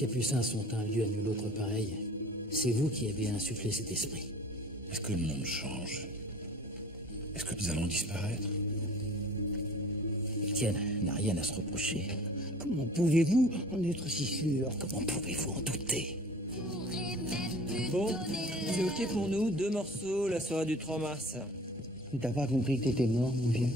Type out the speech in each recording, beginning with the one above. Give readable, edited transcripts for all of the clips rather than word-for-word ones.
Capucins sont un lieu à nul autre pareil. C'est vous qui avez insufflé cet esprit. Est-ce que le monde change? Est-ce que nous allons disparaître? Étienne n'a rien à se reprocher. Comment pouvez-vous en être si sûr? Comment pouvez-vous en douter? Bon, c'est ok pour nous, 2 morceaux la soirée du 3 mars. T'as pas compris que t'étais mort, mon vieux?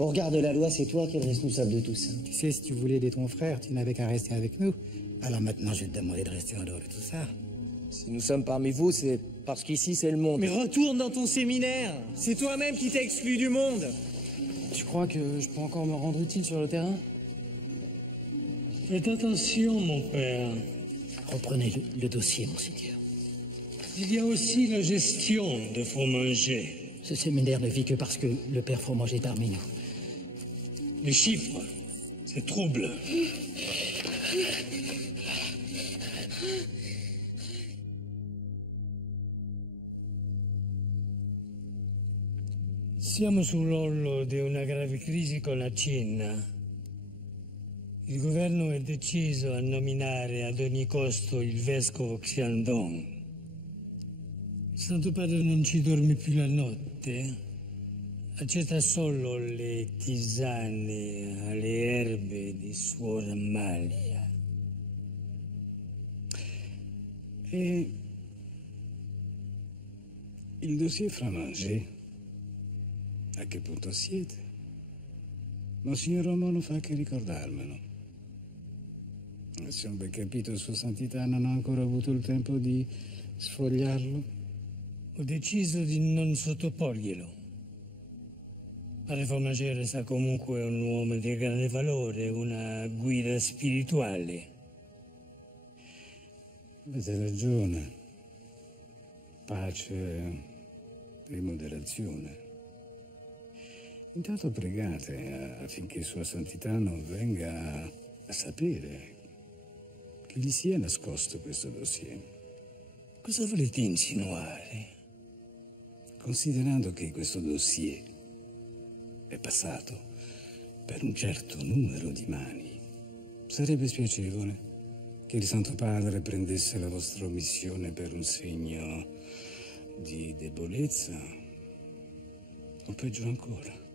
Au regard de la loi, c'est toi qui es le responsable de tout ça. Tu sais, si tu voulais aider ton frère, tu n'avais qu'à rester avec nous. Alors maintenant, je vais te demander de rester en dehors de tout ça. Si nous sommes parmi vous, c'est parce qu'ici c'est le monde. Mais retourne dans ton séminaire. C'est toi-même qui t'es exclu du monde. Tu crois que je peux encore me rendre utile sur le terrain? Faites attention, mon père. Reprenez le dossier, monseigneur. Il y a aussi la gestion de Fromager. Ce séminaire ne vit que parce que le père Fromager est parmi nous. Les chiffres, c'est trouble. Siamo sull'orlo di una grave crisi con la Cina. Il governo è deciso a nominare ad ogni costo il vescovo Xiandong. Il Santo Padre non ci dorme più la notte. Accetta solo le tisane alle erbe di Suor Amalia. E il dossier Fromager? A che punto siete? Monsignor Romo non fa che ricordarmelo. Se ho ben capito, Sua Santità non ha ancora avuto il tempo di sfogliarlo. Ho deciso di non sottoporglielo. Padre Fromager sa comunque un uomo di grande valore, una guida spirituale. Avete ragione. Pace e moderazione. Intanto pregate affinché Sua Santità non venga a sapere che gli sia nascosto questo dossier. Cosa volete insinuare? Considerando che questo dossier è passato per un certo numero di mani, sarebbe spiacevole che il Santo Padre prendesse la vostra omissione per un segno di debolezza o peggio ancora.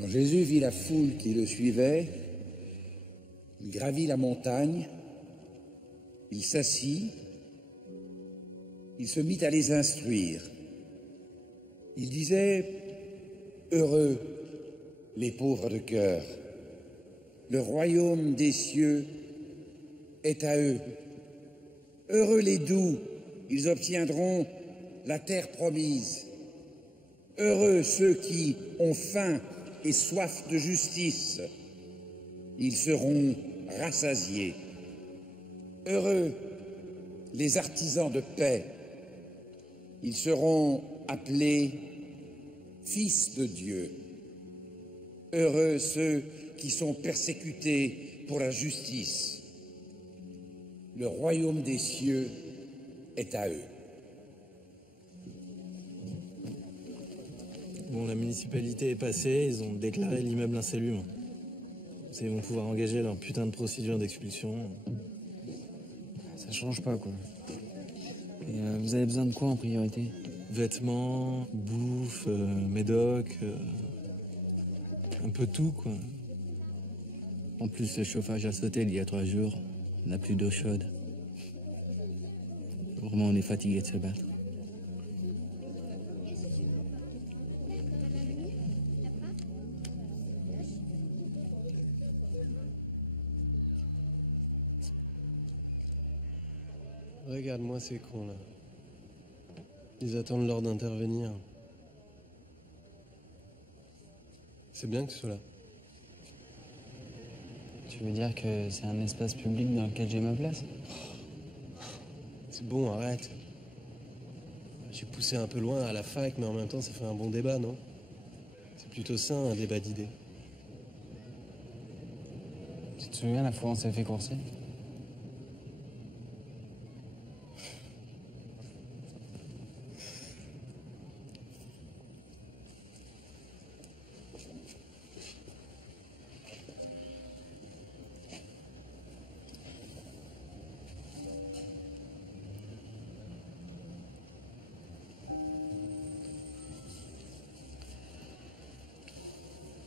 Quand Jésus vit la foule qui le suivait, il gravit la montagne, il s'assit, il se mit à les instruire. Il disait « Heureux les pauvres de cœur, le royaume des cieux est à eux. Heureux les doux, ils obtiendront la terre promise. Heureux ceux qui ont faim et soif de justice, ils seront rassasiés. Heureux les artisans de paix, ils seront appelés fils de Dieu. Heureux ceux qui sont persécutés pour la justice, le royaume des cieux est à eux. Bon, la municipalité est passée, ils ont déclaré l'immeuble insalubre. Ils vont pouvoir engager leur putain de procédure d'expulsion. Ça change pas, quoi. Et vous avez besoin de quoi en priorité? Vêtements, bouffe, médoc, un peu tout, quoi. En plus, le chauffage a sauté il y a 3 jours. On n'a plus d'eau chaude. Vraiment, on est fatigué de se battre. Regarde-moi ces cons là. Ils attendent l'heure d'intervenir. C'est bien que ce soit là. Tu veux dire que c'est un espace public dans lequel j'ai ma place? C'est bon, arrête. J'ai poussé un peu loin à la fac, mais en même temps, ça fait un bon débat, non? C'est plutôt sain, un débat d'idées. Tu te souviens la fois où on s'est fait courser?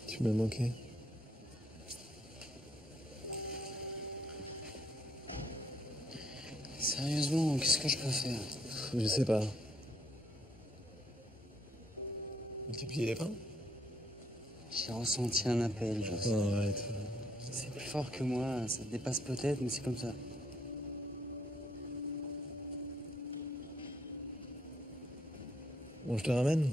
Tu m'as manqué. Sérieusement, qu'est-ce que je peux faire? Je sais pas. Multiplier les pains? J'ai ressenti un appel, Joss. Oh, arrête. C'est plus fort que moi, ça te dépasse peut-être, mais c'est comme ça. Bon, je te ramène.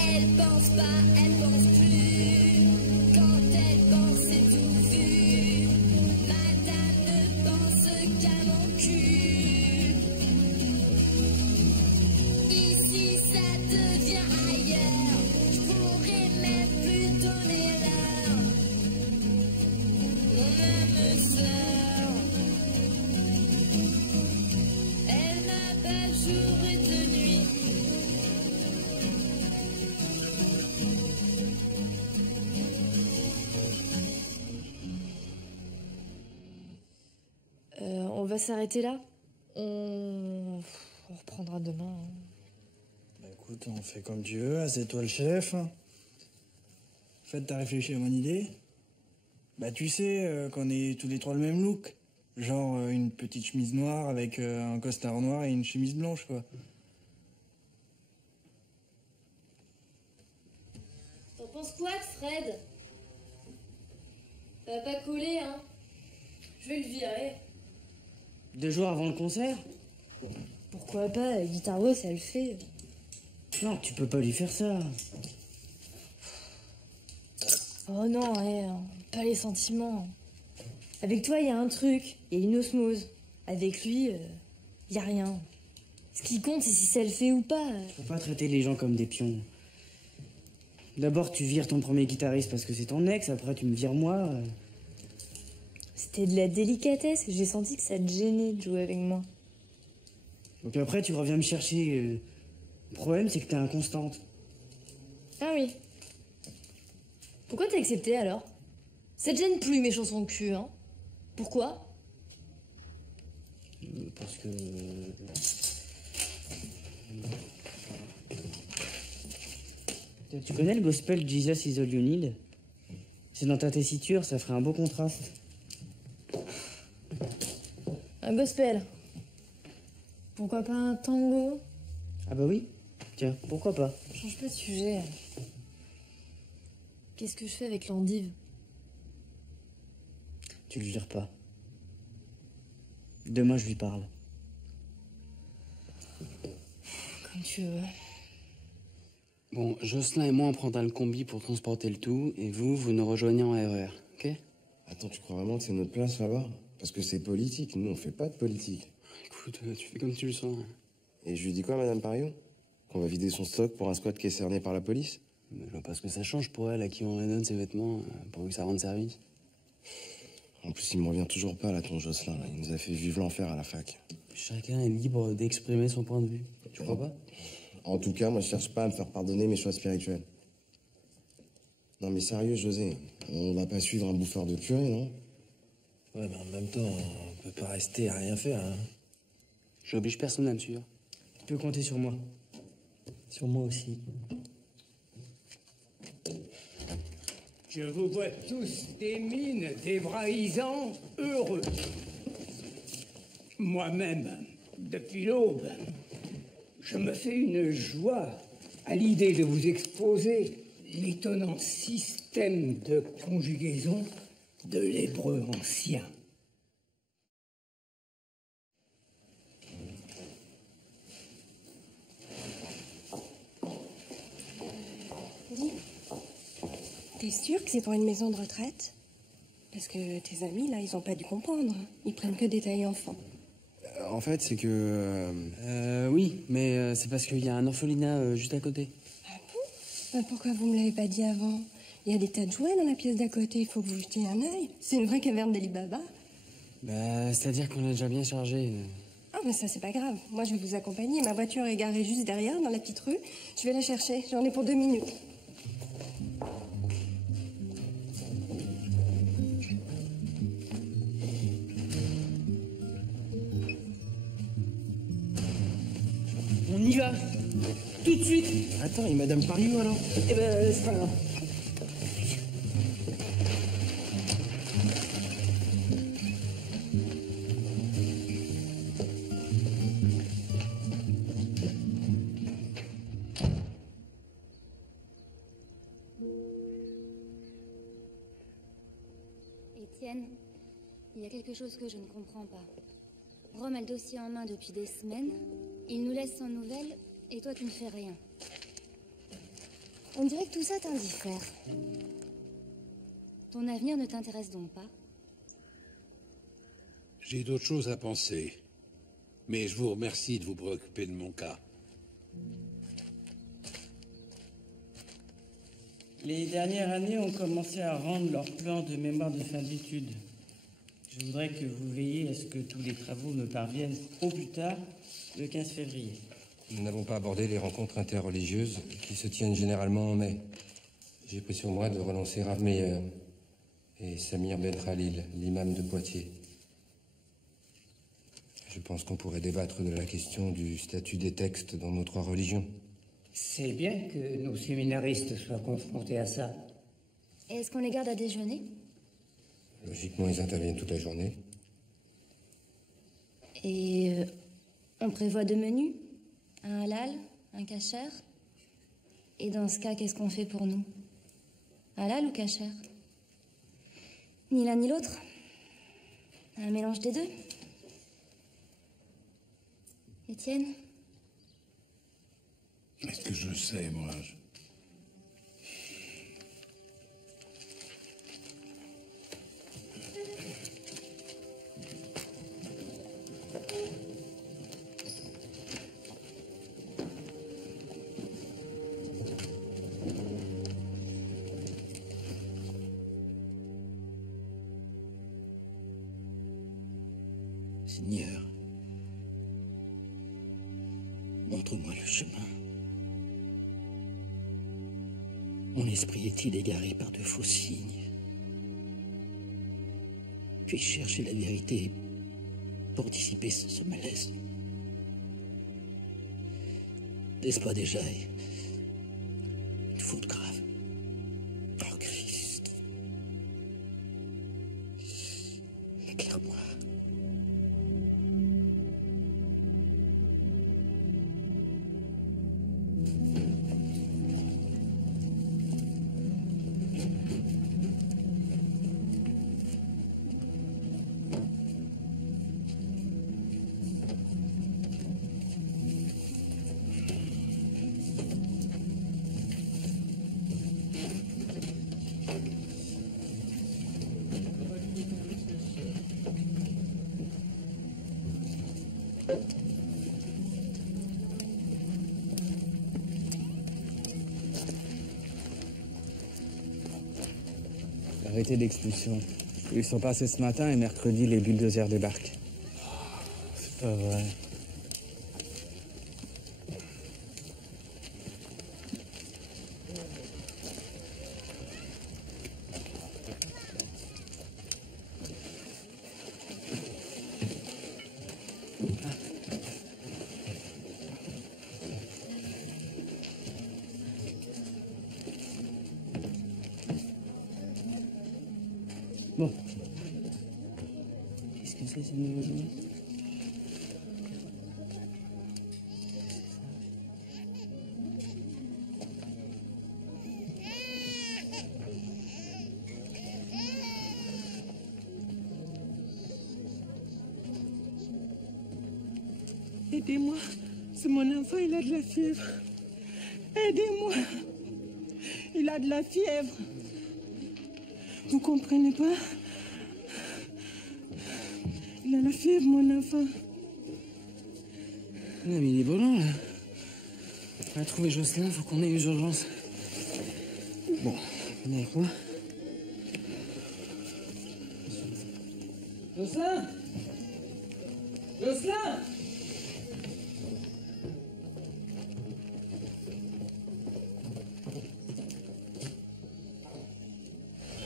Elle pense pas, elle pense plus. Quand elle pense, c'est tout vu. Madame ne pense qu'à mon cul. Ici, ça devient ailleurs. Je pourrais même plus donner l'heure. Mon âme sœur, elle n'a pas jour et de nuit. On va s'arrêter là. On reprendra demain. Bah écoute, on fait comme tu veux, c'est toi le chef. En fait, t'as réfléchi à mon idée? Bah tu sais qu'on est tous les trois le même look. Genre une petite chemise noire avec un costard noir et une chemise blanche, quoi. T'en penses quoi de Fred? Ça va pas coller, hein? Je vais le virer. 2 jours avant le concert? Pourquoi pas? Guitar Hero, ça le fait. Non, tu peux pas lui faire ça. Oh non, pas les sentiments. Avec toi, il y a un truc, il y a une osmose. Avec lui, il y a rien. Ce qui compte, c'est si ça le fait ou pas. Faut pas traiter les gens comme des pions. D'abord, tu vires ton premier guitariste parce que c'est ton ex, après tu me vires moi. C'était de la délicatesse, j'ai senti que ça te gênait de jouer avec moi. Donc après, tu reviens me chercher. Le problème, c'est que t'es inconstante. Ah oui. Pourquoi t'as accepté alors? Ça te gêne plus mes chansons de cul, hein? Pourquoi? Parce que... Tu connais le gospel Jesus is all you need? C'est dans ta tessiture, ça ferait un beau contraste. Un gospel. Pourquoi pas un tango? Ah bah oui. Tiens, pourquoi pas? Change pas de sujet. Qu'est-ce que je fais avec l'endive? Tu le gères pas. Demain, je lui parle. Comme tu veux. Bon, Jocelyn et moi, on prendra le combi pour transporter le tout, et vous nous rejoignez en RER, ok? Attends, tu crois vraiment que c'est notre place là-bas? Parce que c'est politique, nous on fait pas de politique. Écoute, tu fais comme tu le sens. Et je lui dis quoi, Madame Pariot? Qu'on va vider son stock pour un squat qui est cerné par la police? Mais je vois pas ce que ça change pour elle, à qui on redonne ses vêtements, pourvu que ça rende service. En plus, il m'en revient toujours pas, là, ton Jocelyn. Là. Il nous a fait vivre l'enfer à la fac. Chacun est libre d'exprimer son point de vue. Tu crois pas? En tout cas, moi, je cherche pas à me faire pardonner mes choix spirituels. Non, mais sérieux, José, on va pas suivre un bouffeur de curé, non? Ouais, mais en même temps, on peut pas rester à rien faire, hein. J'oblige personne à me suivre. Tu peux compter sur moi. Sur moi aussi. Je vous vois tous des mines d'hébraïsants heureux. Moi-même, depuis l'aube, je me fais une joie à l'idée de vous exposer l'étonnant système de conjugaison de l'hébreu ancien. Dis, t'es sûr que c'est pour une maison de retraite? Parce que tes amis, là, ils ont pas dû comprendre. Ils prennent que des tailles enfants. En fait, c'est que... Oui, mais c'est parce qu'il y a un orphelinat juste à côté. Pourquoi vous me l'avez pas dit avant? Il y a des tas de jouets dans la pièce d'à côté, il faut que vous jetiez un œil. C'est une vraie caverne d'Ali Baba. Bah, c'est-à-dire qu'on est déjà bien chargé. Ah, mais ça, c'est pas grave. Moi, je vais vous accompagner. Ma voiture est garée juste derrière, dans la petite rue. Je vais la chercher. J'en ai pour 2 minutes. On y va. Tout de suite. Attends, et Madame Pariou, alors? Eh ben, c'est pas grave. Étienne, il y a quelque chose que je ne comprends pas. Rome a le dossier en main depuis des semaines, il nous laisse sans nouvelles, et toi tu ne fais rien. On dirait que tout ça t'indiffère. Ton avenir ne t'intéresse donc pas? J'ai d'autres choses à penser. Mais je vous remercie de vous préoccuper de mon cas. Les dernières années ont commencé à rendre leur plan de mémoire de fin d'études. Je voudrais que vous veilliez à ce que tous les travaux me parviennent au plus tard le 15 février. Nous n'avons pas abordé les rencontres interreligieuses qui se tiennent généralement en mai. J'ai pris sur moi de relancer Rav Meyer et Samir Ben Khalil, l'imam de Poitiers. Je pense qu'on pourrait débattre de la question du statut des textes dans nos 3 religions. C'est bien que nos séminaristes soient confrontés à ça. Et est-ce qu'on les garde à déjeuner? Logiquement, ils interviennent toute la journée. Et on prévoit 2 menus? Un halal, un kasher? Et dans ce cas, qu'est-ce qu'on fait pour nous? Halal ou kasher? Ni l'un ni l'autre? Un mélange des deux? Étienne? Est-ce que je sais, moi? Seigneur, montre-moi le chemin. Mon esprit est-il égaré par de faux signes? Puis-je chercher la vérité pour dissiper ce malaise? N'est-ce pas déjà une faute grave? Oh Christ, éclaire-moi. Arrêtez l'expulsion. Ils sont passés ce matin et mercredi, les bulldozers débarquent. C'est pas vrai. Bon. Qu'est-ce que c'est, ce nouveau jouet? Aidez-moi, c'est mon enfant, il a de la fièvre. Aidez-moi, il a de la fièvre. Vous comprenez pas? Il a la fièvre, mon enfant. Non, mais il est volant, là. On va trouver Jocelyn, faut qu'on ait les urgences. Bon, venez avec moi. Jocelyn! Jocelyn!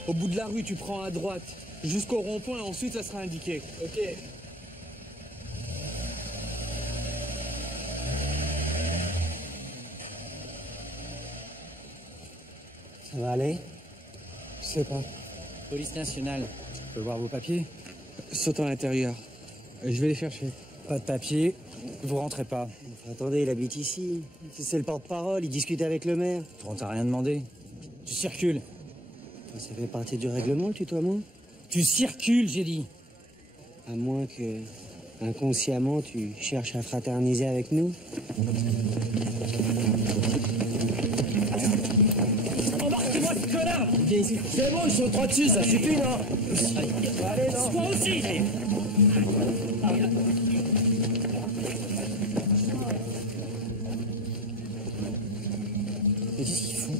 Au bout de la rue, tu prends à droite, jusqu'au rond-point, et ensuite ça sera indiqué. Ok. Ça va aller? Je sais pas. Police nationale. Je peux voir vos papiers? Saute à l'intérieur. Je vais les chercher. Pas de papiers, vous rentrez pas. Enfin, attendez, il habite ici. C'est le porte-parole, il discute avec le maire. On t'a rien demandé. Tu circules. Ça fait partie du règlement, le tutoiement. Tu circules, j'ai dit. À moins que, inconsciemment, tu cherches à fraterniser avec nous. Embarquez-moi, ce connard! Viens ici. C'est bon, ils sont trois dessus, ça suffit, non? Allez, non! Toi aussi! Mais qu'est-ce qu'ils font?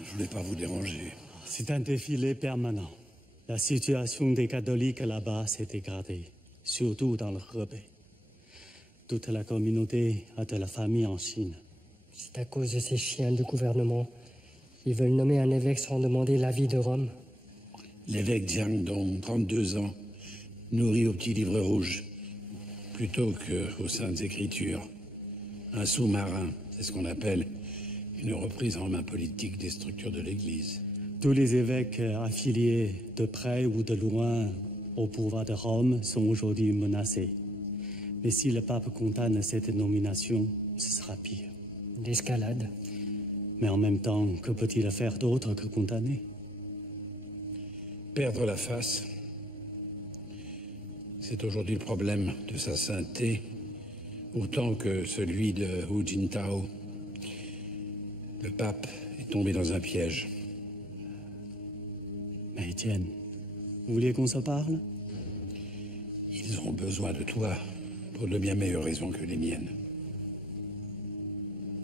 Je voulais pas vous déranger. C'est un défilé permanent. La situation des catholiques là-bas s'est dégradée, surtout dans le Hebei. Toute la communauté a de la famille en Chine. C'est à cause de ces chiens de gouvernement. Ils veulent nommer un évêque sans demander l'avis de Rome. L'évêque Jiang Dong, 32 ans, nourri au petit livre rouge, plutôt qu'aux saintes écritures. Un sous-marin, c'est ce qu'on appelle une reprise en main politique des structures de l'Église. Tous les évêques affiliés de près ou de loin au pouvoir de Rome sont aujourd'hui menacés. Mais si le pape condamne cette nomination, ce sera pire. L'escalade. Mais en même temps, que peut-il faire d'autre que condamner? Perdre la face, c'est aujourd'hui le problème de sa sainteté, autant que celui de Hu Jintao. Le pape est tombé dans un piège. Mais Étienne, vous vouliez qu'on se parle? Ils ont besoin de toi pour de bien meilleures raisons que les miennes.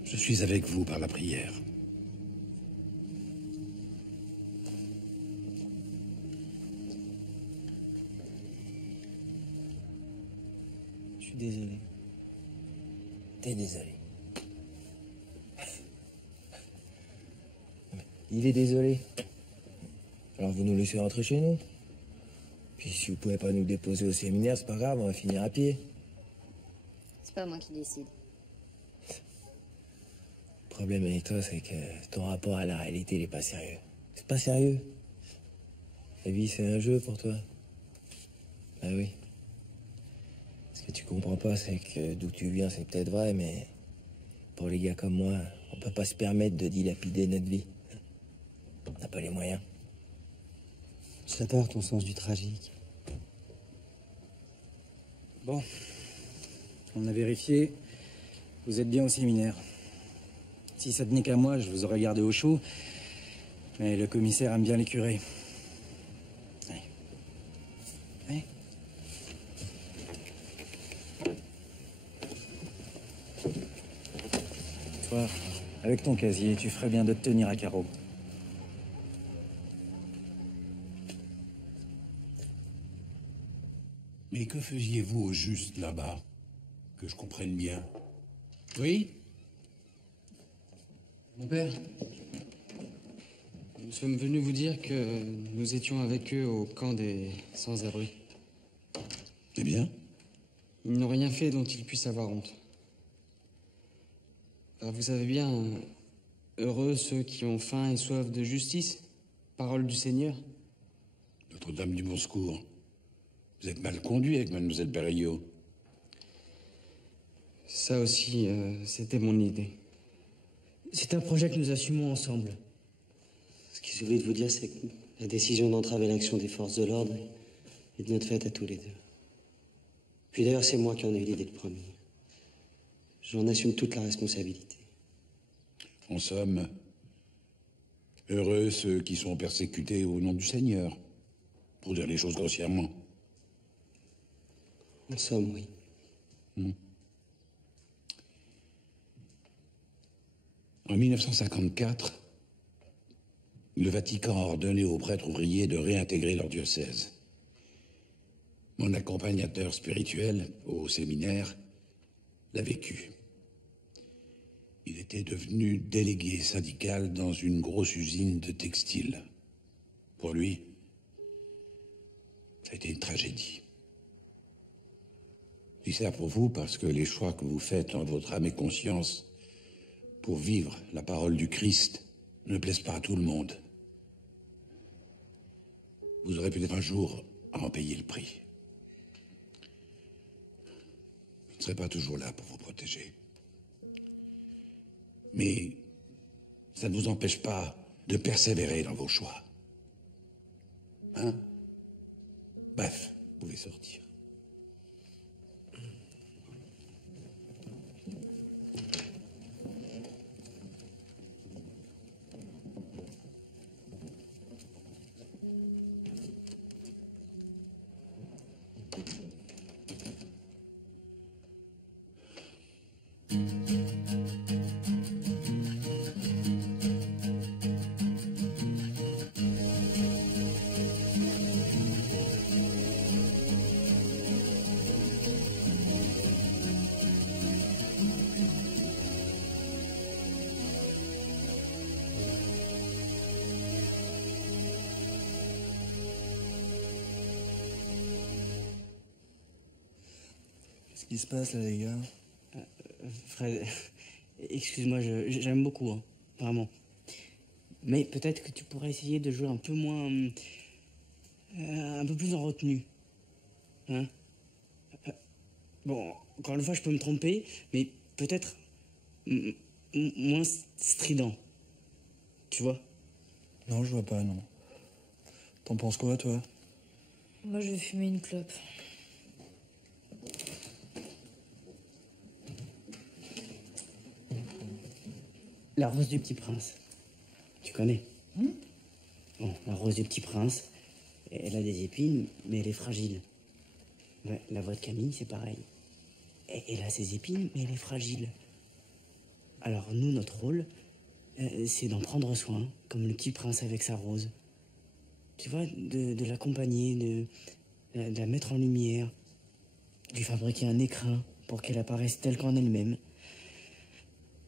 Je suis avec vous par la prière. Je suis désolé. T'es désolé. Il est désolé. Alors vous nous laissez rentrer chez nous. Puis si vous pouvez pas nous déposer au séminaire, c'est pas grave, on va finir à pied. C'est pas moi qui décide. Le problème avec toi, c'est que ton rapport à la réalité, il est pas sérieux. C'est pas sérieux. La vie, c'est un jeu pour toi. Ah oui. Ce que tu comprends pas, c'est que d'où tu viens, c'est peut-être vrai, mais pour les gars comme moi, on peut pas se permettre de dilapider notre vie. On n'a pas les moyens. J'adore ton sens du tragique. Bon. On a vérifié. Vous êtes bien au séminaire. Si ça tenait qu'à moi, je vous aurais gardé au chaud. Mais le commissaire aime bien les curés. Allez. soir, avec ton casier, tu ferais bien de te tenir à carreau. Mais que faisiez-vous au juste là-bas? Que je comprenne bien. Oui? Mon père, nous sommes venus vous dire que nous étions avec eux au camp des sans-abri. Eh bien? Ils n'ont rien fait dont ils puissent avoir honte. Alors vous savez bien, heureux ceux qui ont faim et soif de justice, parole du Seigneur. Notre-Dame du Bon Secours, vous êtes mal conduit avec Mademoiselle Perriot. Ça aussi, c'était mon idée. C'est un projet que nous assumons ensemble. Ce que j'ai oublié de vous dire, c'est que la décision d'entraver l'action des forces de l'ordre est de notre fait à tous les deux. Puis d'ailleurs, c'est moi qui en ai eu l'idée le premier. J'en assume toute la responsabilité. En somme, heureux ceux qui sont persécutés au nom du Seigneur, pour dire les choses grossièrement. En somme, oui. En 1954, le Vatican a ordonné aux prêtres ouvriers de réintégrer leur diocèse. Mon accompagnateur spirituel au séminaire l'a vécu. Il était devenu délégué syndical dans une grosse usine de textile. Pour lui, ça a été une tragédie. Je dis ça pour vous parce que les choix que vous faites en votre âme et conscience pour vivre la parole du Christ ne plaisent pas à tout le monde. Vous aurez peut-être un jour à en payer le prix. Je ne serai pas toujours là pour vous protéger. Mais ça ne vous empêche pas de persévérer dans vos choix. Hein? Bref, vous pouvez sortir. Qu'est-ce qui se passe là, les gars? Fred, excuse-moi, j'aime beaucoup, hein, vraiment. Mais peut-être que tu pourrais essayer de jouer un peu moins... un peu plus en retenue. Hein? Bon, encore une fois, je peux me tromper, mais peut-être moins strident. Tu vois? Non, je vois pas, non. T'en penses quoi, toi? Moi, je vais fumer une clope. La rose du Petit Prince. Tu connais? Bon, la rose du Petit Prince, elle a des épines, mais elle est fragile. Ouais, la voix de Camille, c'est pareil. Elle a ses épines, mais elle est fragile. Alors nous, notre rôle, c'est d'en prendre soin, comme le Petit Prince avec sa rose. Tu vois, de l'accompagner, de la mettre en lumière, de lui fabriquer un écrin pour qu'elle apparaisse telle qu'en elle-même,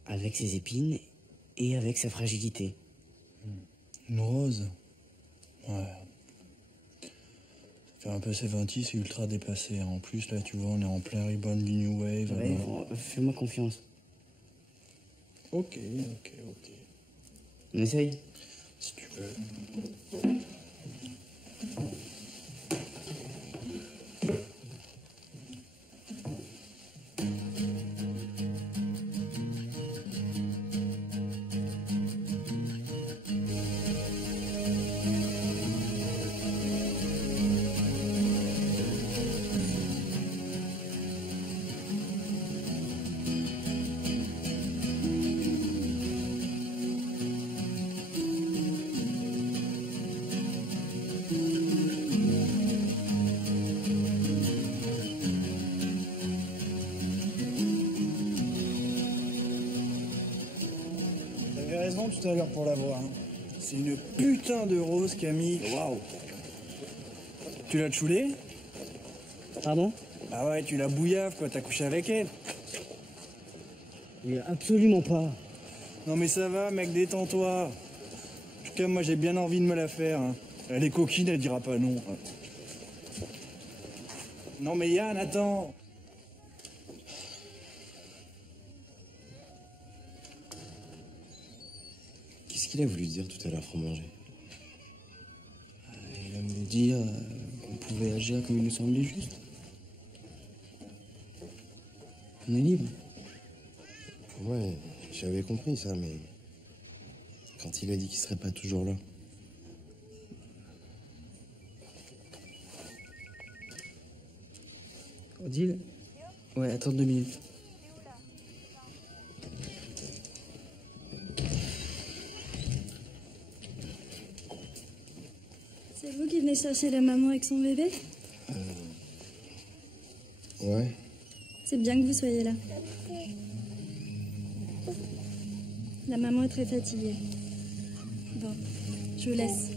avec ses épines et avec sa fragilité. Une rose? Ouais. Ça fait un peu 70's et ultra dépassé. En plus, là, tu vois, on est en plein rebound du New Wave. Ouais, fais-moi confiance. Ok. On essaye? Si tu veux. raison tout à l'heure pour l'avoir. Hein. C'est une putain de rose, Camille. Waouh. Tu l'as choulée? Pardon? Ah ouais, tu la bouillaves quand t'as couché avec elle. Mais absolument pas. Non mais ça va, mec, détends-toi. En tout cas, moi j'ai bien envie de me la faire. Hein. Elle est coquine, elle dira pas non. Non mais Yann, attends. Qu'est-ce qu'il a voulu dire tout à l'heure, Fromager? Il a voulu dire qu'on pouvait agir comme il nous semblait juste. On est libre. Ouais, j'avais compris ça, mais quand il a dit qu'il serait pas toujours là. Odile? Ouais, attends 2 minutes. C'est vous qui venez chercher la maman avec son bébé? Ouais. C'est bien que vous soyez là. La maman est très fatiguée. Bon, je vous laisse.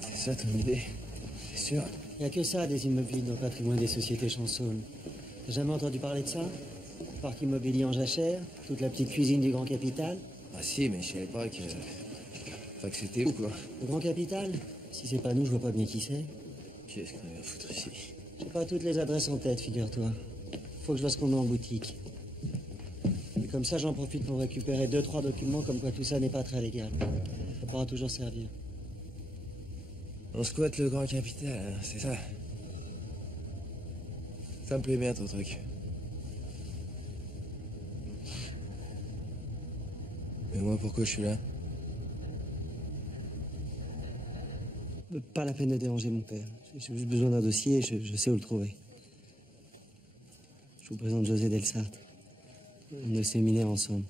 C'est ça ton idée? C'est sûr? Il n'y a que ça, des immobiliers dans le patrimoine des sociétés chansonnes. T'as jamais entendu parler de ça? Parc immobilier en jachère, toute la petite cuisine du Grand Capital. Ah si, mais je savais pas que... Enfin, que c'était où, quoi. Le Grand Capital? Si c'est pas nous, je vois pas bien qui c'est. Qu'est-ce qu'on va foutre ici? J'ai pas toutes les adresses en tête, figure-toi. Faut que je vois ce qu'on a en boutique. Et comme ça, j'en profite pour récupérer 2-3 documents comme quoi tout ça n'est pas très légal. Ça pourra toujours servir. On squatte le Grand Capital, hein, c'est ça. Ça me plaît bien, ton truc. Mais moi, pourquoi je suis là? Pas la peine de déranger mon père. J'ai juste besoin d'un dossier et je sais où le trouver. Je vous présente José Delsart. On est au séminaire ensemble.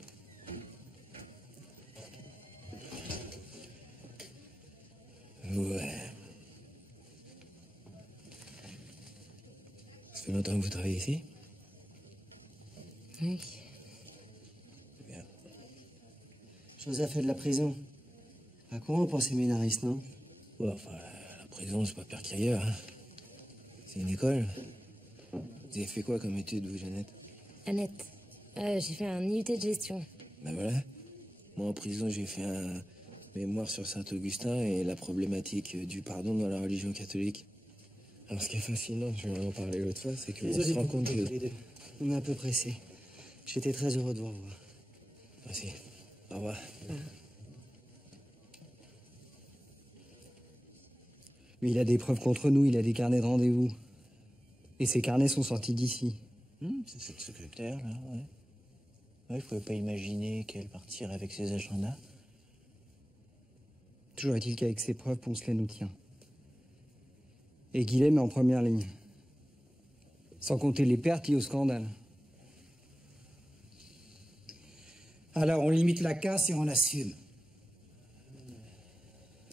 Ouais. Ça fait longtemps que vous travaillez ici? Oui. Bien. José a fait de la prison. À quoi on pense séminariste, non? Ouais, enfin, la prison, c'est pas pire qu'ailleurs. Hein. C'est une école. Vous avez fait quoi comme étude, vous, Jeannette? Annette, j'ai fait un IUT de gestion. Ben voilà. Moi, en prison, j'ai fait un mémoire sur Saint-Augustin et la problématique du pardon dans la religion catholique. Alors, ce qui est fascinant, je vais en parler l'autre fois, c'est qu'on se rend compte que... On est un peu pressé. J'étais très heureux de vous revoir. Merci. Au revoir. Lui, il a des preuves contre nous, il a des carnets de rendez-vous. Et ces carnets sont sortis d'ici. C'est cette secrétaire, là, ouais. Ouais, je pouvais pas imaginer qu'elle partirait avec ses agendas. Toujours est-il qu'avec ces preuves, Poncelet nous tient. Et Guilhem est en première ligne. Sans compter les pertes liées au scandale. Alors on limite la casse et on assume.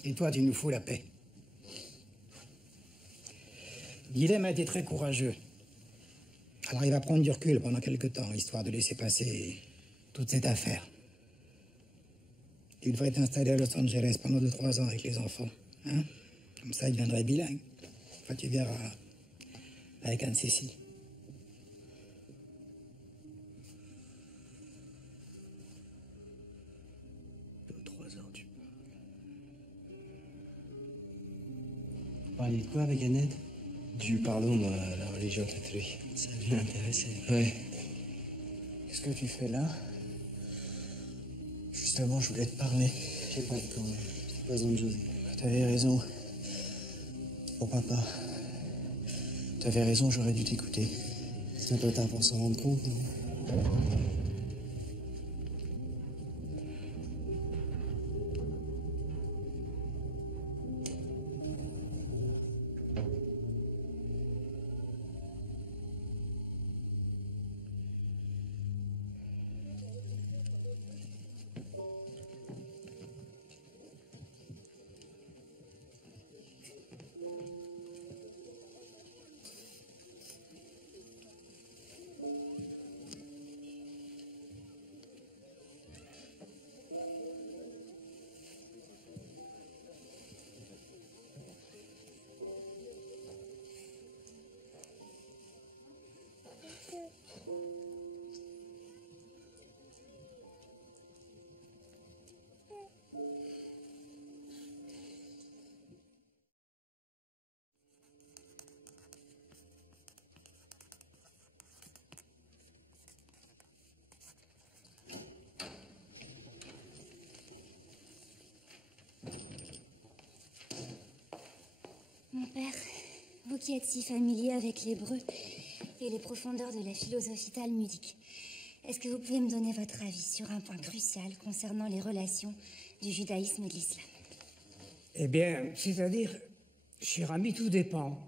Et toi, tu nous fous la paix. Guilhem a été très courageux. Alors il va prendre du recul pendant quelque temps, histoire de laisser passer toute cette affaire. Tu devrais t'installer à Los Angeles pendant 2-3 ans avec les enfants. Hein? Comme ça, il deviendrait bilingue. Enfin, tu verras avec Anne-Cécile. Vous parliez de quoi avec Annette? Du pardon dans la religion catholique. Ça lui intéressait. Ouais. Qu'est-ce que tu fais là? Justement, je voulais te parler. J'ai pas le temps. Je te présente José. T'avais raison. Bon, papa. T'avais raison, j'aurais dû t'écouter. C'est un peu tard pour s'en rendre compte, non? Mon père, vous qui êtes si familier avec l'hébreu et les profondeurs de la philosophie talmudique, est-ce que vous pouvez me donner votre avis sur un point crucial concernant les relations du judaïsme et de l'islam? Eh bien, c'est-à-dire, cher ami, tout dépend.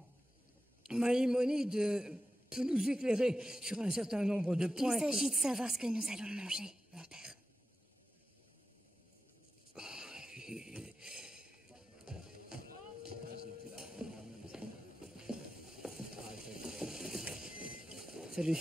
Maïmonide peut nous éclairer sur un certain nombre de points. Il s'agit de savoir ce que nous allons manger, mon père. Salut.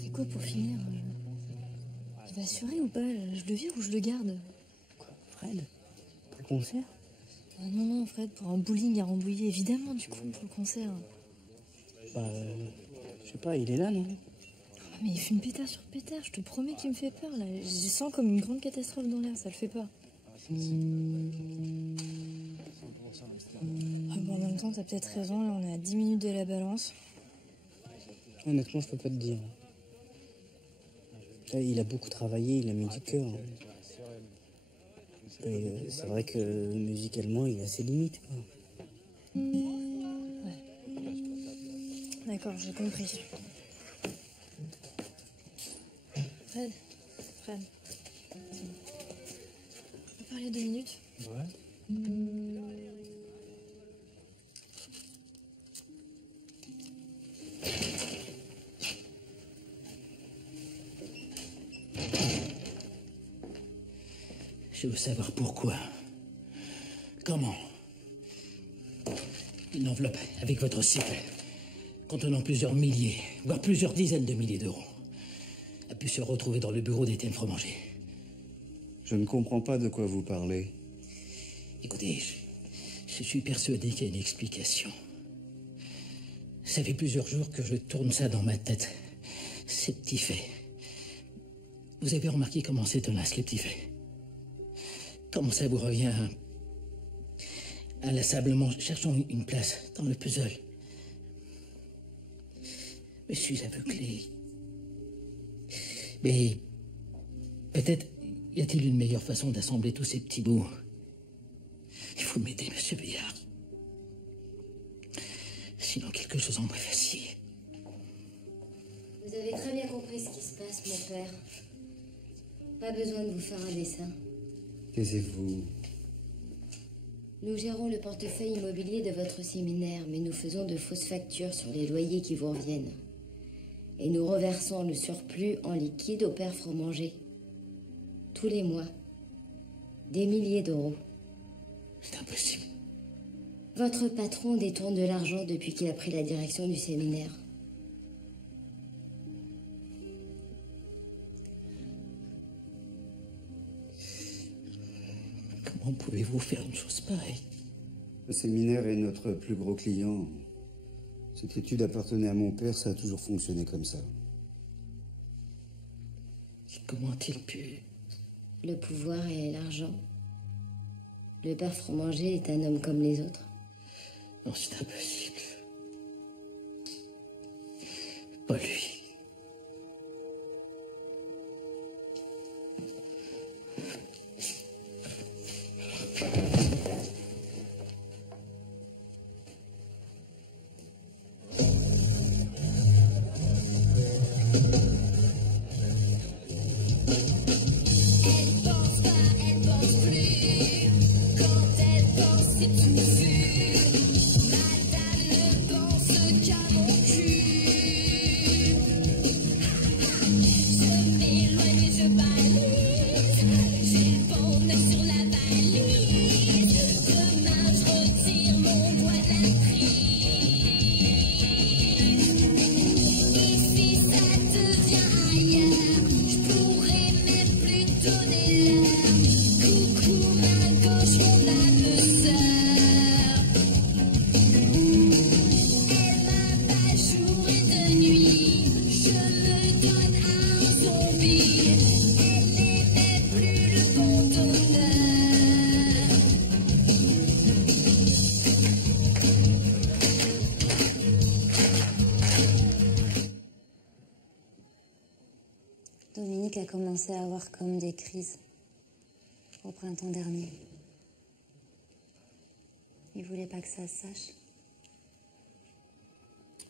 C'est quoi pour finir? Il va assurer ou pas? Je le vire ou je le garde? Fred? Pour le concert? Ah non, non, Fred, pour un bowling à Rambouillet, évidemment, du coup, pour le concert. Bah, je sais pas, il est là, non? Mais il fume pétard sur pétard, je te promets qu'il me fait peur, là. Je sens comme une grande catastrophe dans l'air, ça le fait pas. Ah bon, en même temps, t'as peut-être raison, là, on est à 10 minutes de la balance. Honnêtement, je peux pas te dire. Là, il a beaucoup travaillé, il a mis du cœur. Et c'est vrai que musicalement, il a ses limites, quoi. Ouais. D'accord, j'ai compris. Fred, on peut parler 2 minutes? Ouais. Je veux savoir pourquoi. Comment une enveloppe avec votre cycle, contenant plusieurs milliers, voire plusieurs dizaines de milliers d'euros, a pu se retrouver dans le bureau d'Étienne Fromanger. Je ne comprends pas de quoi vous parlez. Écoutez, je suis persuadé qu'il y a une explication. Ça fait plusieurs jours que je tourne ça dans ma tête. Ces petits faits. Vous avez remarqué comment c'est tenace, les petits faits? Comment ça vous revient inlassablement cherchant une place dans le puzzle? Je suis aveuglé. Mais peut-être y a-t-il une meilleure façon d'assembler tous ces petits bouts? Il faut m'aider, monsieur Béard. Sinon, quelque chose en moins facile. Vous avez très bien compris ce qui se passe, mon père. Pas besoin de vous faire un dessin. Taisez-vous. Nous gérons le portefeuille immobilier de votre séminaire, mais nous faisons de fausses factures sur les loyers qui vous reviennent. Et nous reversons le surplus en liquide au père Fromanger. Tous les mois. Des milliers d'euros. C'est impossible. Votre patron détourne de l'argent depuis qu'il a pris la direction du séminaire. Comment pouvez-vous faire une chose pareille? Le séminaire est notre plus gros client. Cette étude appartenait à mon père, ça a toujours fonctionné comme ça. Comment a-t-il pu? Le pouvoir et l'argent. Le père Fromanger est un homme comme les autres. Non, c'est impossible. Pas lui. Coucou ma gauche, mon âme sœur. a commencé à avoir comme des crises au printemps dernier. Il voulait pas que ça se sache.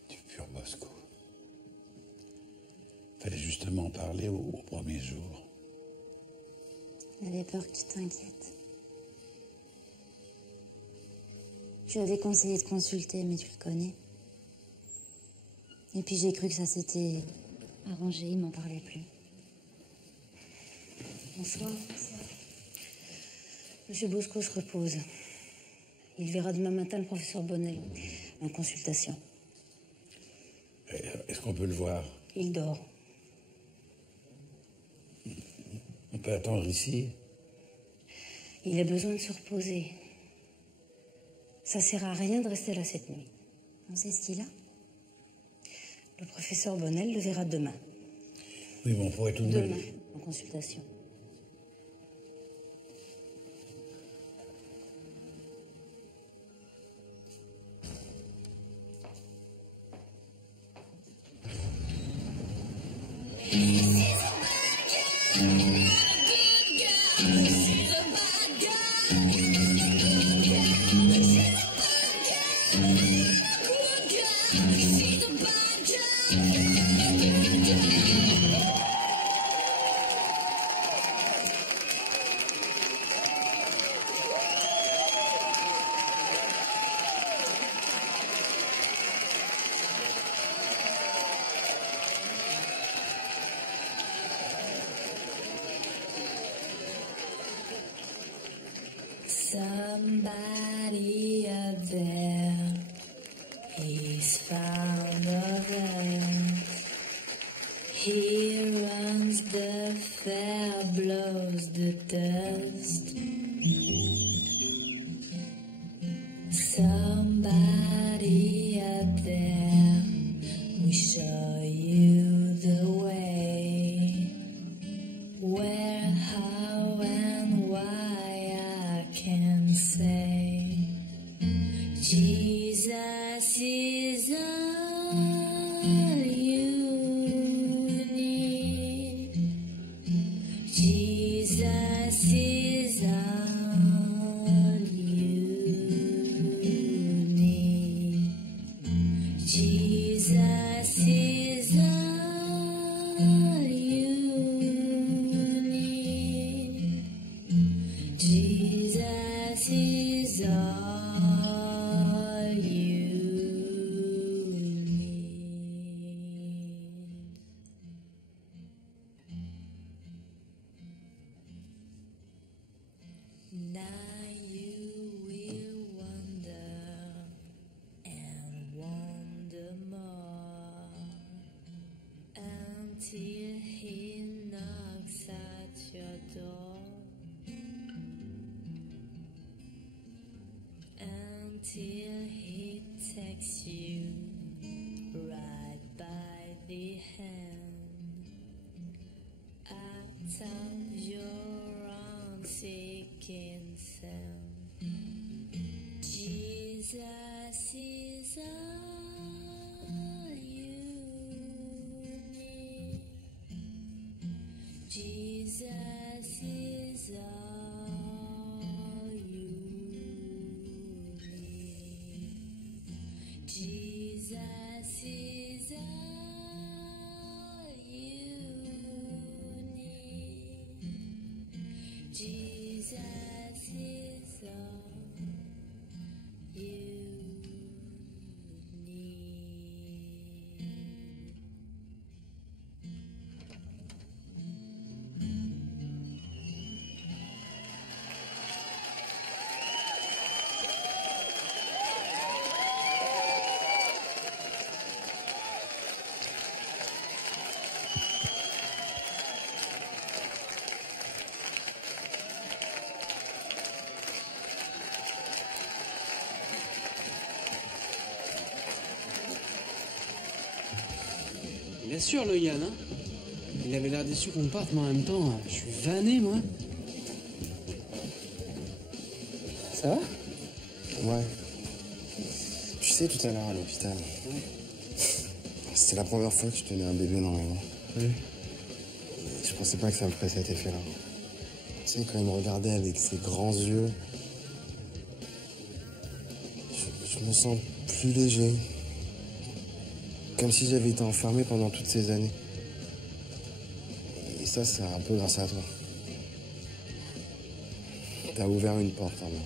Du pur Bosco. Fallait justement en parler au premier jour. Il avait peur que tu t'inquiètes. Je lui avais conseillé de consulter, mais tu le connais. Et puis j'ai cru que ça s'était arrangé, il m'en parlait plus. Bonsoir. Monsieur Bosco se repose. Il verra demain matin le professeur Bonnel en consultation. Est-ce qu'on peut le voir? Il dort. On peut attendre ici? Il a besoin de se reposer. Ça sert à rien de rester là cette nuit. On sait ce qu'il a? Le professeur Bonnel le verra demain. Oui, bon, on pourrait tout de même... Demain, en consultation. Somebody up there, he's fond of us. He runs the fair, blows the dust. Somebody up there, we show you the way. Where, how, and why I can say. Jesus is all you need. Jesus is all you need. Jesus is all you need. Jesus is all you need. Now you will wonder and wonder more until he knocks at your door. Until he takes you right by the hand out of your own seeking sound. Jesus is all you need. Jesus is all you need. Jesus is all you need. Jesus is all you need. Bien sûr, le Yann, hein. Il avait l'air déçu qu'on parte, mais en même temps, je suis vanné, moi. Ça va? Ouais. Tu sais, tout à l'heure à l'hôpital, c'était la première fois que je tenais un bébé dans mes bras. Oui. Je pensais pas que ça me ferait cet effet-là. Tu sais, quand il me regardait avec ses grands yeux, je me sens plus léger. Comme si j'avais été enfermé pendant toutes ces années. Et ça, c'est un peu grâce à toi. T'as ouvert une porte en moi.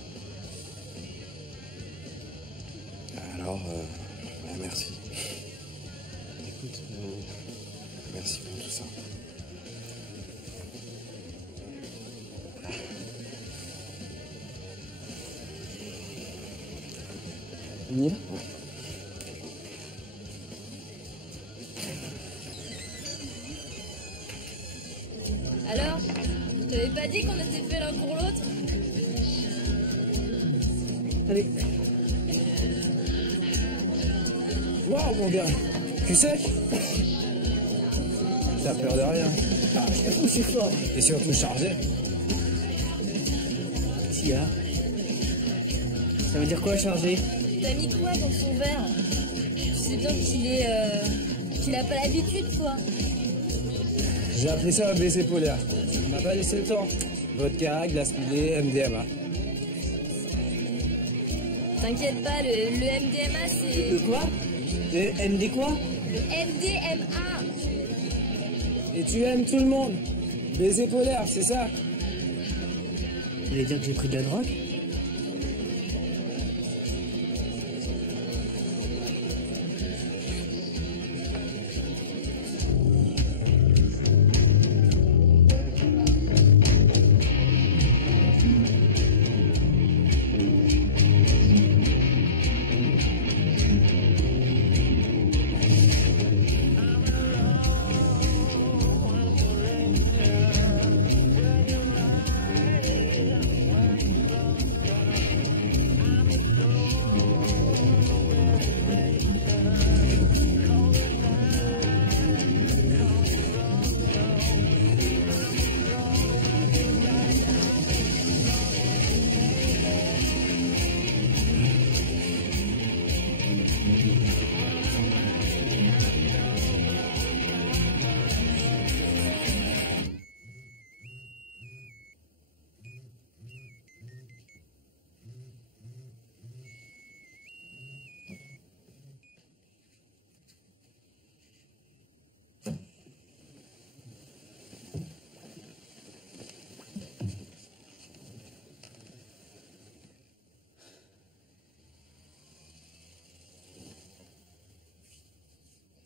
Alors, merci. Écoute, merci pour tout ça. On y va? Alors, je t'avais pas dit qu'on était fait l'un pour l'autre? Allez. Waouh, mon gars. Tu sais? T'as peur de rien. Ah, je suis fort. Et surtout chargé. Tia. Ça veut dire quoi, chargé? T'as mis quoi dans son verre? Tu sais bien qu'il a pas l'habitude, quoi. J'ai appris ça à blessé polaire. On m'a pas laissé le temps. Vodka, glace pilée, MDMA. T'inquiète pas, le MDMA, c'est... Le quoi? Le MD quoi? Le MDMA. Et tu aimes tout le monde. Baiser polaire, c'est ça? Vous voulez dire que j'ai pris de la drogue?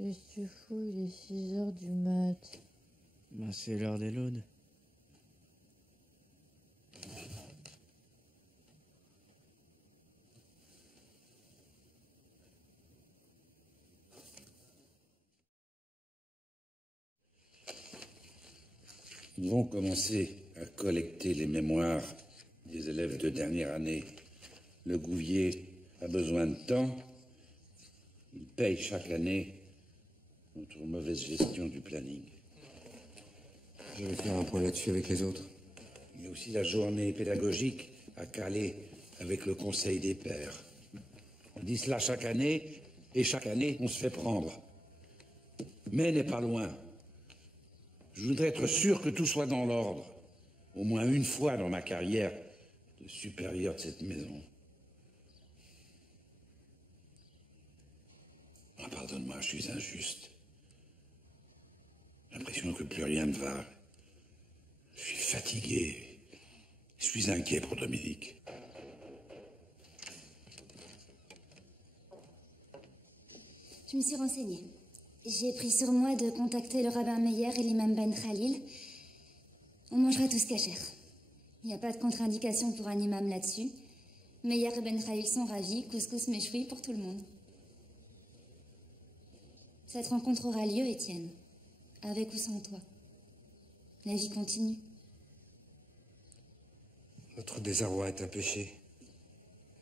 Qu'est-ce que tu fous? Il est 6h du mat. Bah, c'est l'heure des laudes. Nous vont commencer à collecter les mémoires des élèves de dernière année. Le Gouvier a besoin de temps. Il paye chaque année notre mauvaise gestion du planning. Je vais faire un point là-dessus avec les autres. Il y a aussi la journée pédagogique à caler avec le Conseil des pairs. On dit cela chaque année, et chaque année, on se fait prendre. Mais n'est pas loin. Je voudrais être sûr que tout soit dans l'ordre. Au moins une fois dans ma carrière de supérieur de cette maison. Ah, pardonne-moi, je suis injuste. J'ai l'impression que plus rien ne va. Je suis fatigué. Je suis inquiet pour Dominique. Je me suis renseignée. J'ai pris sur moi de contacter le rabbin Meyer et l'imam Ben Khalil. On mangera tous cachère. Il n'y a pas de contre-indication pour un imam là-dessus. Meyer et Ben Khalil sont ravis. Couscous méchoui pour tout le monde. Cette rencontre aura lieu, Étienne. Avec ou sans toi. La vie continue. Notre désarroi est un péché.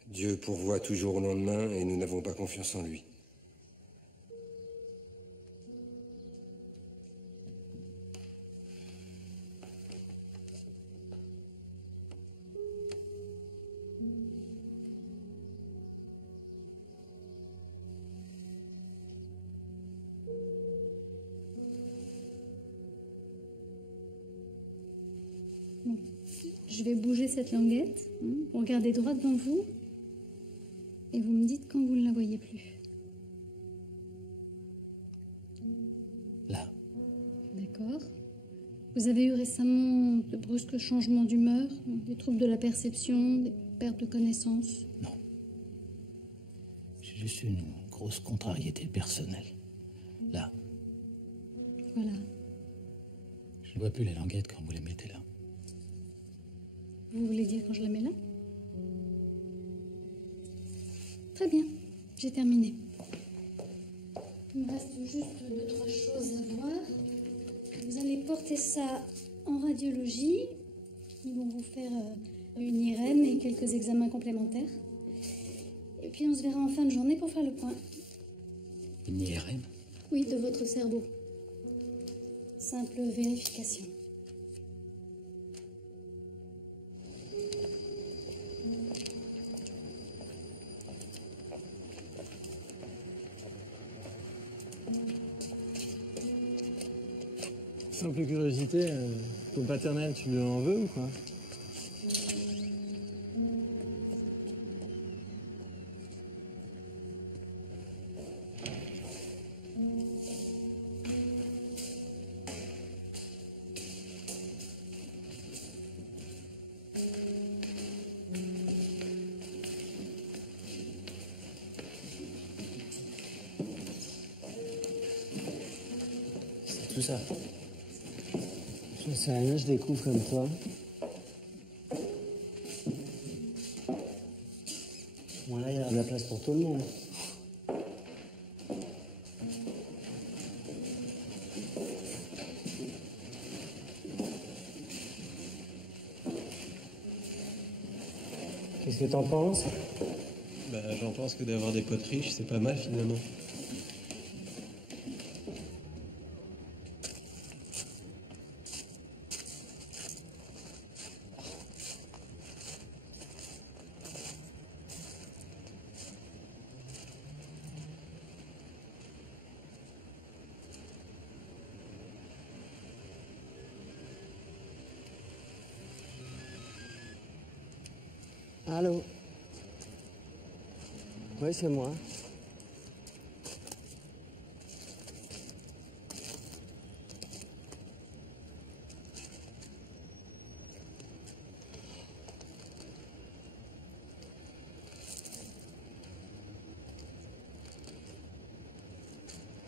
Dieu pourvoit toujours au lendemain et nous n'avons pas confiance en lui. Je vais bouger cette languette. Vous regardez droit devant vous. Et vous me dites quand vous ne la voyez plus. Là. D'accord. Vous avez eu récemment de brusques changements d'humeur, des troubles de la perception, des pertes de connaissance? Non. J'ai juste une grosse contrariété personnelle. Là. Voilà. Je ne vois plus les languettes quand vous les mettez là. Vous voulez dire quand je la mets là? Très bien, j'ai terminé. Il me reste juste 2-3 choses à voir. Vous allez porter ça en radiologie. Ils vont vous faire une IRM et quelques examens complémentaires. Et puis on se verra en fin de journée pour faire le point. Une IRM? Oui, de votre cerveau. Simple vérification. Simple curiosité, ton paternel, tu lui en veux ou quoi? C'est tout ça. Je sais rien, je découvre comme toi. Bon, là, il y a de la place pour tout le monde. Qu'est-ce que t'en penses? Bah, j'en pense que d'avoir des potes riches, c'est pas mal finalement. Allô? Oui, c'est moi.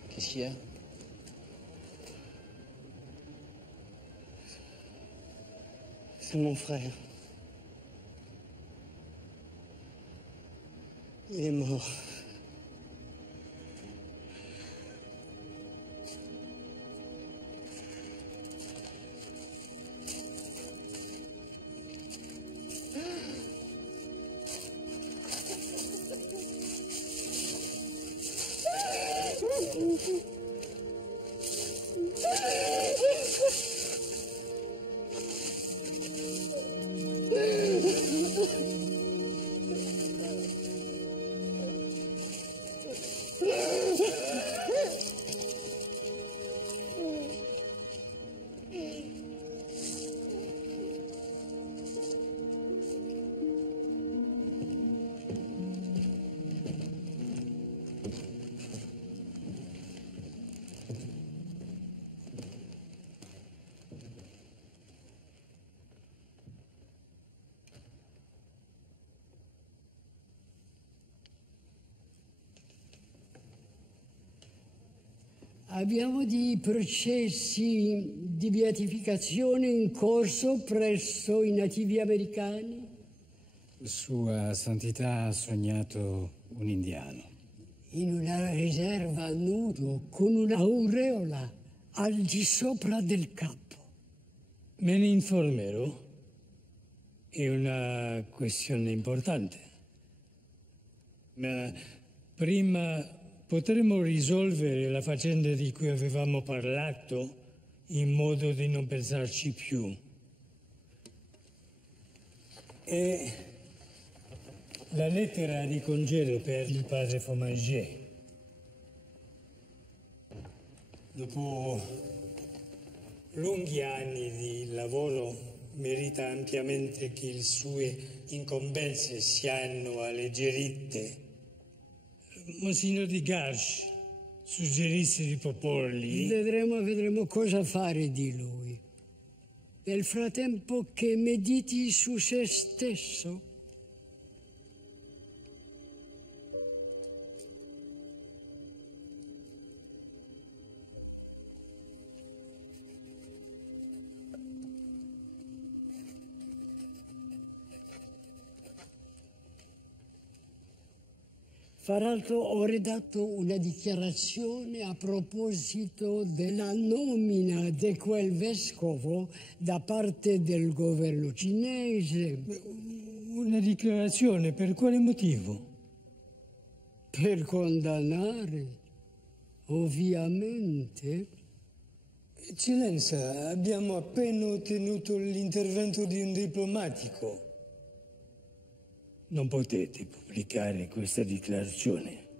Qu'est-ce qu'il y a? C'est mon frère. Il est mort. Abbiamo di processi di beatificazione in corso presso i nativi americani? Sua Santità ha sognato un indiano. In una riserva a nudo con un'aureola al di sopra del capo. Me ne informerò. È una questione importante. Ma prima potremmo risolvere la faccenda di cui avevamo parlato in modo di non pensarci più. E la lettera di congedo per il padre Fromager. Dopo lunghi anni di lavoro merita ampiamente che le sue incombenze siano alleggerite. Monsignor Di Garch suggerisse di proporgli... Vedremo cosa fare di lui. Nel frattempo che mediti su se stesso. Fra l'altro ho redatto una dichiarazione a proposito della nomina di quel vescovo da parte del governo cinese. Una dichiarazione per quale motivo? Per condannare, ovviamente. Eccellenza, abbiamo appena ottenuto l'intervento di un diplomatico. Non potete pubblicare questa dichiarazione.